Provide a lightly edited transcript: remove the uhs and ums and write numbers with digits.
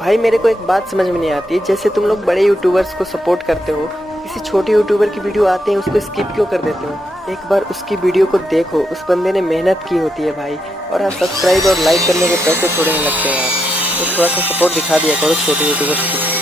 भाई मेरे को एक बात समझ में नहीं आती है, जैसे तुम लोग बड़े यूट्यूबर्स को सपोर्ट करते हो, किसी छोटे यूट्यूबर की वीडियो आते हैं उसको स्किप क्यों कर देते हो? एक बार उसकी वीडियो को देखो, उस बंदे ने मेहनत की होती है भाई। और हाँ, सब्सक्राइब और लाइक करने के पैसे थोड़े नहीं लगते हैं यार, तो थोड़ा सा सपोर्ट दिखा दिया करो छोटे यूट्यूबर्स को।